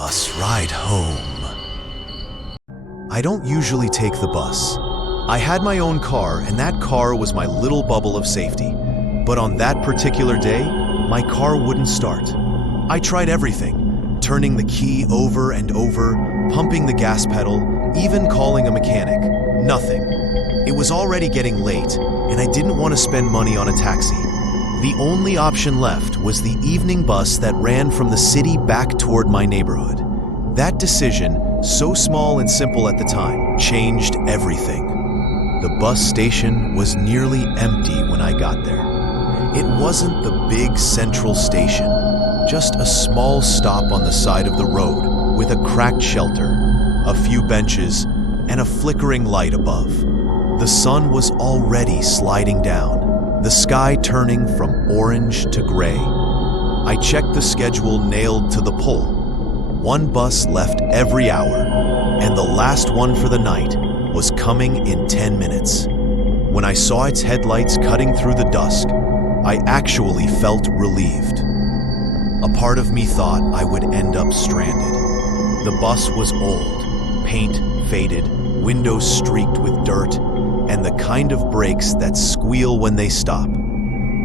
Bus ride home. I don't usually take the bus. I had my own car, and that car was my little bubble of safety. But on that particular day, my car wouldn't start. I tried everything, turning the key over and over, pumping the gas pedal, even calling a mechanic. Nothing. It was already getting late, and I didn't want to spend money on a taxi. The only option left was the evening bus that ran from the city back toward my neighborhood. That decision, so small and simple at the time, changed everything. The bus station was nearly empty when I got there. It wasn't the big central station, just a small stop on the side of the road with a cracked shelter, a few benches, and a flickering light above. The sun was already sliding down, the sky turning from orange to gray. I checked the schedule nailed to the pole. One bus left every hour, and the last one for the night was coming in 10 minutes. When I saw its headlights cutting through the dusk, I actually felt relieved. A part of me thought I would end up stranded. The bus was old, paint faded, windows streaked with dirt, and the kind of brakes that squeal when they stop.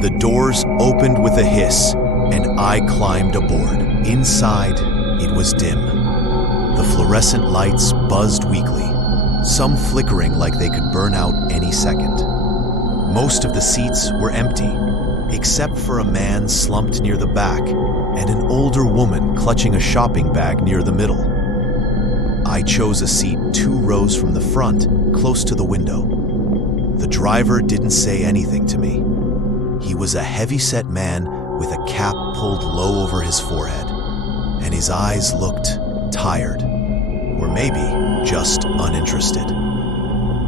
The doors opened with a hiss, and I climbed aboard. Inside, it was dim. The fluorescent lights buzzed weakly, some flickering like they could burn out any second. Most of the seats were empty, except for a man slumped near the back and an older woman clutching a shopping bag near the middle. I chose a seat 2 rows from the front, close to the window. The driver didn't say anything to me. He was a heavy-set man with a cap pulled low over his forehead, and his eyes looked tired, or maybe just uninterested.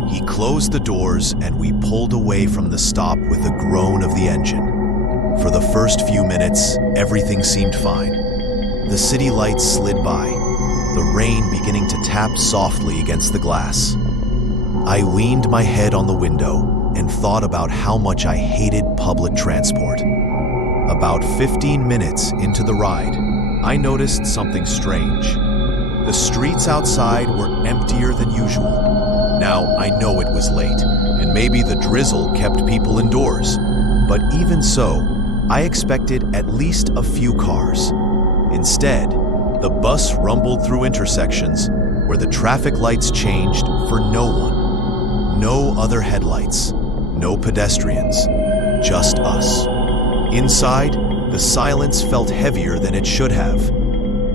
He closed the doors and we pulled away from the stop with a groan of the engine. For the first few minutes, everything seemed fine. The city lights slid by, the rain beginning to tap softly against the glass. I leaned my head on the window and thought about how much I hated public transport. About 15 minutes into the ride, I noticed something strange. The streets outside were emptier than usual. Now, I know it was late, and maybe the drizzle kept people indoors, but even so, I expected at least a few cars. Instead, the bus rumbled through intersections where the traffic lights changed for no one. No other headlights, no pedestrians, just us. Inside, the silence felt heavier than it should have.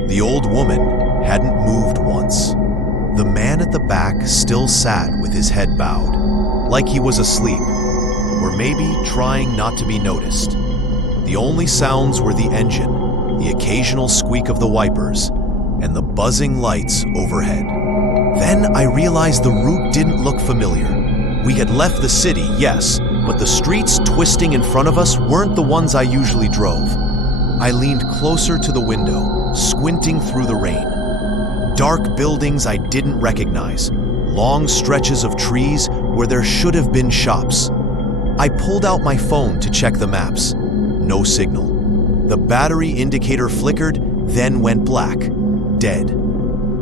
The old woman hadn't moved once. The man at the back still sat with his head bowed, like he was asleep, or maybe trying not to be noticed. The only sounds were the engine, the occasional squeak of the wipers, and the buzzing lights overhead. Then I realized the route didn't look familiar. We had left the city, yes, but the streets twisting in front of us weren't the ones I usually drove. I leaned closer to the window, squinting through the rain. Dark buildings I didn't recognize, long stretches of trees where there should have been shops. I pulled out my phone to check the maps. No signal. The battery indicator flickered, then went black, dead.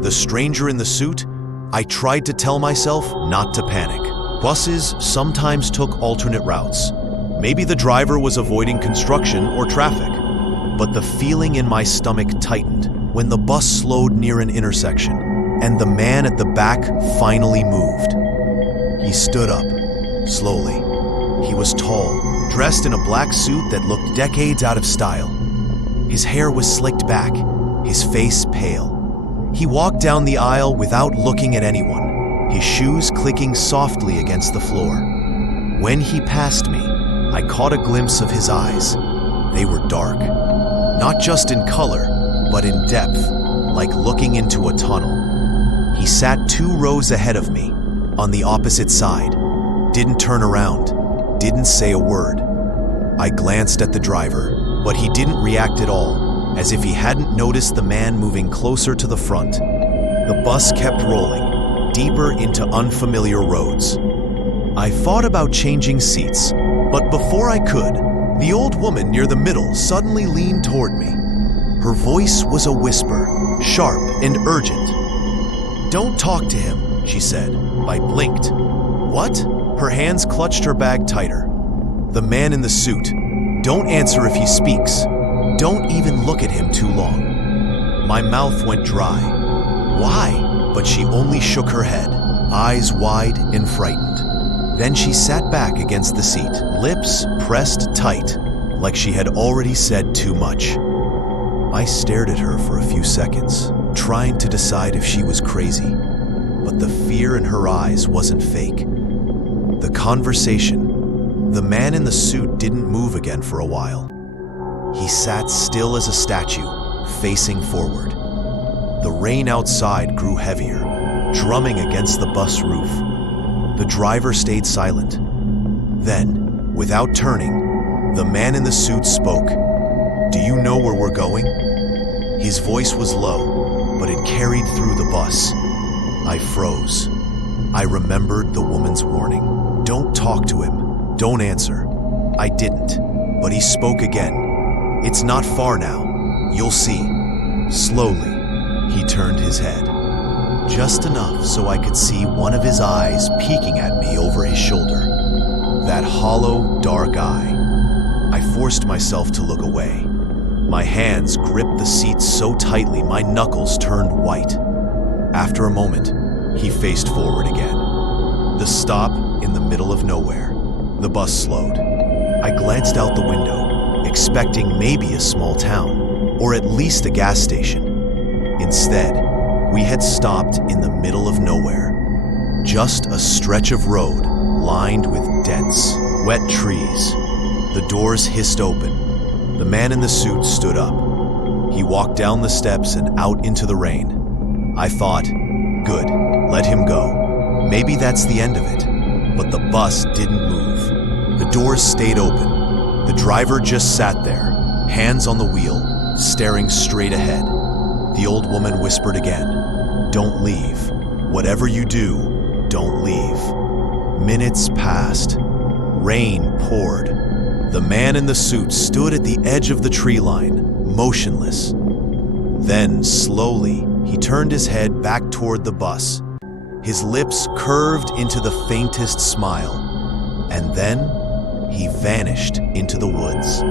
The stranger in the suit? I tried to tell myself not to panic. Buses sometimes took alternate routes. Maybe the driver was avoiding construction or traffic. But the feeling in my stomach tightened when the bus slowed near an intersection, and the man at the back finally moved. He stood up, slowly. He was tall, dressed in a black suit that looked decades out of style. His hair was slicked back, his face pale. He walked down the aisle without looking at anyone, his shoes clicking softly against the floor. When he passed me, I caught a glimpse of his eyes. They were dark, not just in color, but in depth, like looking into a tunnel. He sat 2 rows ahead of me, on the opposite side, didn't turn around, didn't say a word. I glanced at the driver, but he didn't react at all, as if he hadn't noticed the man moving closer to the front. The bus kept rolling, deeper into unfamiliar roads. I thought about changing seats, but before I could, the old woman near the middle suddenly leaned toward me. Her voice was a whisper, sharp and urgent. "Don't talk to him," she said. I blinked. "What?" Her hands clutched her bag tighter. "The man in the suit. Don't answer if he speaks. Don't even look at him too long." My mouth went dry. "Why?" But she only shook her head, eyes wide and frightened. Then she sat back against the seat, lips pressed tight, like she had already said too much. I stared at her for a few seconds, trying to decide if she was crazy. But the fear in her eyes wasn't fake. The conversation, the man in the suit didn't move again for a while. He sat still as a statue, facing forward. The rain outside grew heavier, drumming against the bus roof. The driver stayed silent. Then, without turning, the man in the suit spoke. "Do you know where we're going?" His voice was low, but it carried through the bus. I froze. I remembered the woman's warning. "Don't talk to him. Don't answer." I didn't, but he spoke again. "It's not far now. You'll see." Slowly, he turned his head. Just enough so I could see one of his eyes peeking at me over his shoulder. That hollow, dark eye. I forced myself to look away. My hands gripped the seat so tightly my knuckles turned white. After a moment, he faced forward again. The stop in the middle of nowhere. The bus slowed. I glanced out the window, expecting maybe a small town, or at least a gas station. Instead, we had stopped in the middle of nowhere. Just a stretch of road lined with dense, wet trees. The doors hissed open. The man in the suit stood up. He walked down the steps and out into the rain. I thought, good, let him go. Maybe that's the end of it. But the bus didn't move. The doors stayed open. The driver just sat there, hands on the wheel, staring straight ahead. The old woman whispered again, "Don't leave. Whatever you do, don't leave." Minutes passed. Rain poured. The man in the suit stood at the edge of the tree line, motionless. Then, slowly, he turned his head back toward the bus. His lips curved into the faintest smile. And then, he vanished into the woods.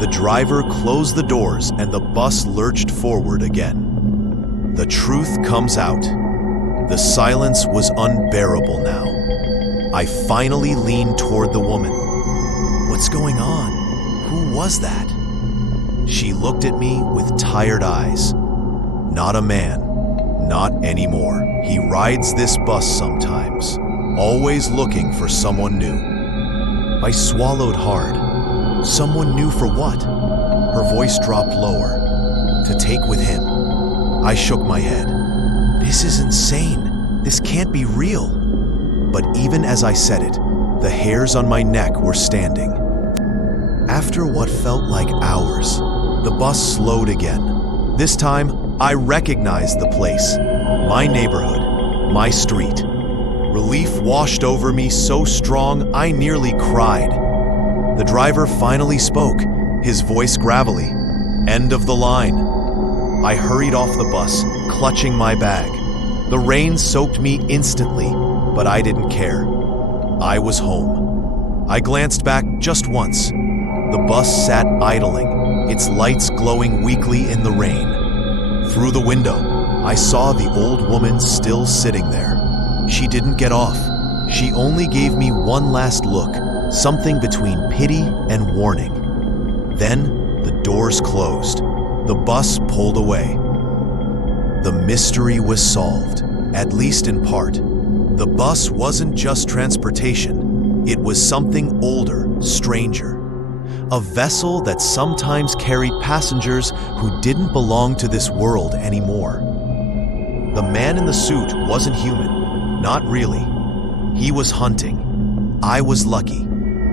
The driver closed the doors and the bus lurched forward again. The truth comes out. The silence was unbearable now. I finally leaned toward the woman. "What's going on? Who was that?" She looked at me with tired eyes. "Not a man. Not anymore. He rides this bus sometimes, always looking for someone new." I swallowed hard. Someone new for what? Her voice dropped lower. "To take with him." I shook my head. "This is insane. This can't be real." But even as I said it, the hairs on my neck were standing. After what felt like hours, the bus slowed again. This time, I recognized the place. My neighborhood. My street. Relief washed over me so strong I nearly cried. The driver finally spoke, his voice gravelly. "End of the line." I hurried off the bus, clutching my bag. The rain soaked me instantly, but I didn't care. I was home. I glanced back just once. The bus sat idling, its lights glowing weakly in the rain. Through the window, I saw the old woman still sitting there. She didn't get off. She only gave me one last look, something between pity and warning. Then, the doors closed. The bus pulled away. The mystery was solved, at least in part. The bus wasn't just transportation. It was something older, stranger. A vessel that sometimes carried passengers who didn't belong to this world anymore. The man in the suit wasn't human, not really. He was hunting. I was lucky.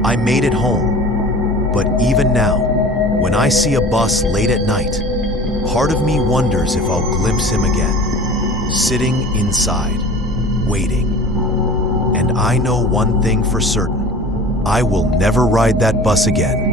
I made it home. But even now, when I see a bus late at night, part of me wonders if I'll glimpse him again, sitting inside, waiting. And I know one thing for certain. I will never ride that bus again.